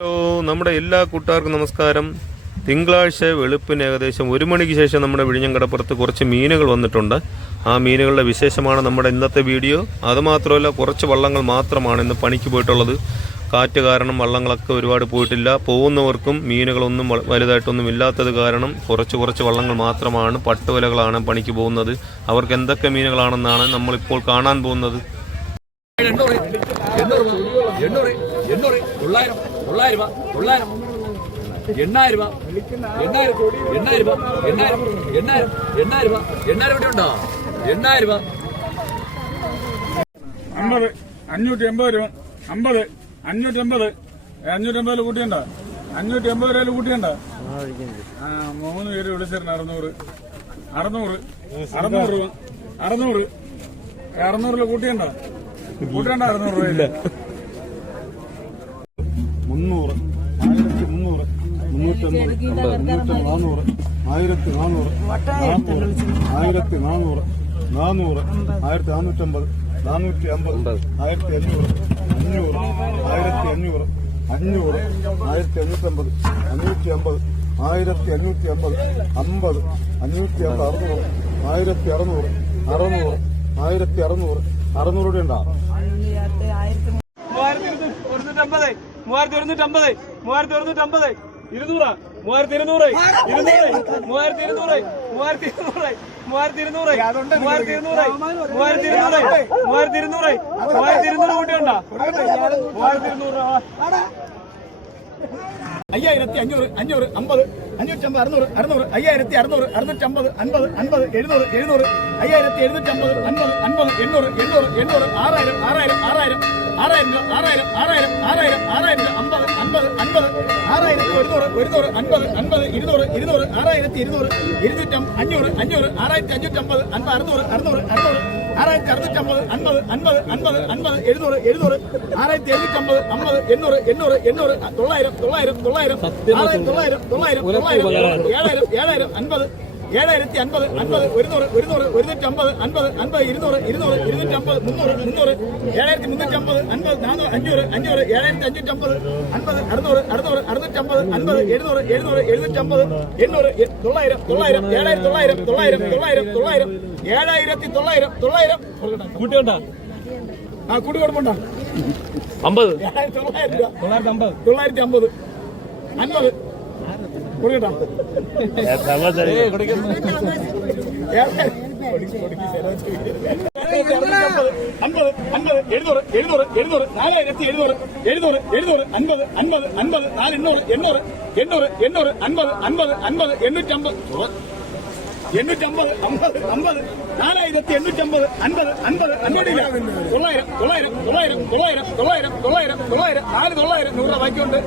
Hello നമ്മുടെ എല്ലാ കൂട്ടുകാർക്കും നമസ്കാരം. തിങ്കളാഴ്ച വെളുപ്പിന് ഏകദേശം ഒരു മണിക്ക് ശേഷം നമ്മുടെ വിഴിഞ്ഞം കടപ്പുറത്ത് കുറച്ച് മീനുകൾ വന്നിട്ടുണ്ട്. ആ മീനുകളുടെ വിശേഷമാണ് നമ്മുടെ ഇന്നത്തെ വീഡിയോ. അതുമാത്രമല്ല കുറച്ച് വള്ളങ്ങൾ മാത്രമാണ് ഇന്ന് പണിക്ക് പോയിട്ടുള്ളത്. കാറ്റ് കാരണം വള്ളങ്ങളൊക്കെ ഒരുപാട് പോയിട്ടില്ല. പോകുന്നവർക്കും മീനുകളൊന്നും വലുതായിട്ടൊന്നും ഇല്ലാത്തത് കാരണം കുറച്ച് കുറച്ച് വള്ളങ്ങൾ മാത്രമാണ് പട്ടുവലകളാണ് പണിക്ക് പോകുന്നത്. അവർക്ക് എന്തൊക്കെ മീനുകളാണെന്നാണ് നമ്മളിപ്പോൾ കാണാൻ പോകുന്നത്. എണ്ണൂറ് എണ്ണൂറ് തൊള്ളായിരം. തൊള്ളായിരം രൂപ തൊള്ളായിരം എണ്ണായിരം രൂപ എണ്ണായിരം എണ്ണായിരം രൂപ എണ്ണായിരം എണ്ണായിരം എണ്ണായിരം രൂപ എണ്ണായിരം ഇവിടെ ഉണ്ടോ? എണ്ണായിരം രൂപ. അമ്പത് അഞ്ഞൂറ്റി എൺപത് രൂപ അമ്പത് അഞ്ഞൂറ്റി എൺപത് അഞ്ഞൂറ്റി എൺപതിൽ കൂട്ടിയുണ്ടോ? അഞ്ഞൂറ്റി എൺപത് രൂപയിൽ കൂട്ടിയുണ്ടോ? ആ മൂന്ന് പേര് വിളിച്ചിരുന്നു അറുന്നൂറ്. അറുന്നൂറ് അറുന്നൂറ് രൂപ അറുന്നൂറ്. അറുന്നൂറിൽ കൂട്ടിയുണ്ടോ? കൂട്ടണ്ട അറുന്നൂറ് രൂപയില്ല മുന്നൂറ്റമ്പത് മുന്നൂറ്റി നാനൂറ് ആയിരത്തി നാനൂറ്. നാനൂറ് ആയിരത്തി നാനൂറ്. നാനൂറ്. ആയിരത്തി നാനൂറ്റമ്പത് നാനൂറ്റി അമ്പത്. ആയിരത്തി അഞ്ഞൂറ് അഞ്ഞൂറ്. ആയിരത്തി അഞ്ഞൂറ് അഞ്ഞൂറ്. ആയിരത്തി അഞ്ഞൂറ്റമ്പത് അഞ്ഞൂറ്റി അമ്പത്. ആയിരത്തി അഞ്ഞൂറ്റി അമ്പത്. അമ്പത്. അഞ്ഞൂറ്റി അമ്പത്. അറുന്നൂറ്. ആയിരത്തി അറുന്നൂറ്. അറുന്നൂറ്. ആയിരത്തി അറുന്നൂറ്. അറുന്നൂറ് രൂപ ഉണ്ടോ? മൂവായിരത്തി ഒരുന്നൂറ്റമ്പത്. മൂവായിരത്തി ഒരുന്നൂറ്റമ്പത്. മൂവായിരത്തി ഒരുന്നൂറ്റമ്പത്. ഇരുന്നൂറ് മൂവായിരത്തി ഇരുന്നൂറ് ഇരുന്നൂറ് മൂവായിരത്തി ഇരുന്നൂറ് മൂവായിരത്തി ഇരുന്നൂറ് മൂവായിരത്തി ഇരുന്നൂറ് മൂവായിരത്തി ഇരുന്നൂറ് മൂവായിരത്തി ഇരുന്നൂറ് മൂവായിരത്തി ഇരുന്നൂറ് മൂവായിരത്തി ഇരുന്നൂറ് കൂട്ടിയുണ്ടോ? മൂവായിരത്തി ഇരുന്നൂറ് അയ്യായിരത്തി അഞ്ഞൂറ് അഞ്ഞൂറ് അമ്പത് അഞ്ഞൂറ്റമ്പത് അറുന്നൂറ് അറുന്നൂറ് അയ്യായിരത്തി അറുന്നൂറ് അറുന്നൂറ്റമ്പത് അൻപത് അൻപത് എഴുന്നൂറ് എഴുന്നൂറ് അയ്യായിരത്തി എഴുന്നൂറ്റമ്പത് അൻപത് അൻപത് എണ്ണൂറ് എണ്ണൂറ് എണ്ണൂറ് ആറായിരം ആറായിരം ആറായിരം ആറായിരം ആറായിരം ആറായിരം ആറായിരം ആറായിരം ആറായിരത്തി ഒരുന്നൂറ് ഒരുന്നൂറ് അൻപത് അൻപത് ഇരുന്നൂറ് ഇരുന്നൂറ് ആറായിരത്തി ഇരുന്നൂറ് ഇരുന്നൂറ്റം അഞ്ഞൂറ് അഞ്ഞൂറ് ആറായിരത്തി അഞ്ഞൂറ്റമ്പത് അൻപത് അറുന്നൂറ് അറുന്നൂറ് അറുന്നൂറ് ആറായിരത്തി അറുന്നൂറ്റമ്പത് അൻപത് അൻപത് അൻപത് അൻപത് എഴുന്നൂറ് എഴുന്നൂറ് ആറായിരത്തി എഴുന്നൂറ്റമ്പത് അമ്പത് എണ്ണൂറ് എണ്ണൂറ് എണ്ണൂറ് തൊള്ളായിരം തൊള്ളായിരം തൊള്ളായിരം ആറായിരം തൊള്ളായിരം തൊള്ളായിരം തൊള്ളായിരം ഏഴായിരം ഏഴായിരം അൻപത് ഏഴായിരത്തി അൻപത് അൻപത് ഒരുന്നൂറ് ഒരുന്നൂറ് ഒരുന്നൂറ്റി അമ്പത് അൻപത് അൻപത് ഇരുന്നൂറ് ഇരുന്നൂറ് ഇരുന്നൂറ്റി അമ്പത് മുന്നൂറ് മുന്നൂറ് ഏഴായിരത്തി മുന്നൂറ്റി അമ്പത് അൻപത് നാനൂറ് അഞ്ഞൂറ് അഞ്ഞൂറ് ഏഴായിരത്തി അഞ്ഞൂറ്റി അമ്പത് അൻപത് അറുന്നൂറ് അറുന്നൂറ് അറുന്നൂറ്റി അമ്പത് അൻപത് എഴുന്നൂറ് എഴുന്നൂറ് എഴുന്നൂറ്റി അമ്പത് എണ്ണൂറ് തൊള്ളായിരം തൊള്ളായിരം ഏഴായിരത്തി തൊള്ളായിരം തൊള്ളായിരം തൊള്ളായിരം തൊള്ളായിരം ഏഴായിരത്തി തൊള്ളായിരം തൊള്ളായിരം. കൂട്ടിയുണ്ടോ? ആ കൂട്ടി കൊടുപ്പുണ്ടോ? അമ്പത്. തൊള്ളായിരത്തി അമ്പത്. തൊള്ളായിരത്തി അമ്പത്. അൻപത്. കൊടുക്കട്ടോ അൻപത് അൻപത് എഴുന്നൂറ് എഴുന്നൂറ് എഴുന്നൂറ് നാലായിരത്തി എഴുന്നൂറ് എഴുന്നൂറ് എഴുന്നൂറ് അൻപത് അൻപത് അൻപത് നാല് എണ്ണൂറ് എണ്ണൂറ് എണ്ണൂറ് എണ്ണൂറ് അൻപത് അൻപത് അൻപത് എണ്ണൂറ്റമ്പത് എണ്ണൂറ്റമ്പത് അമ്പത് അമ്പത് നാലായിരത്തി എണ്ണൂറ്റമ്പത് അൻപത് അൻപത് അൻപതില്ല തൊള്ളായിരം തൊള്ളായിരം തൊള്ളായിരം തൊള്ളായിരം തൊള്ളായിരം തൊള്ളായിരം തൊള്ളായിരം തൊള്ളായിരം രൂപ ബാക്കിയുണ്ട്.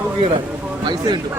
കൂടിയില്ല പൈസ കിട്ടും.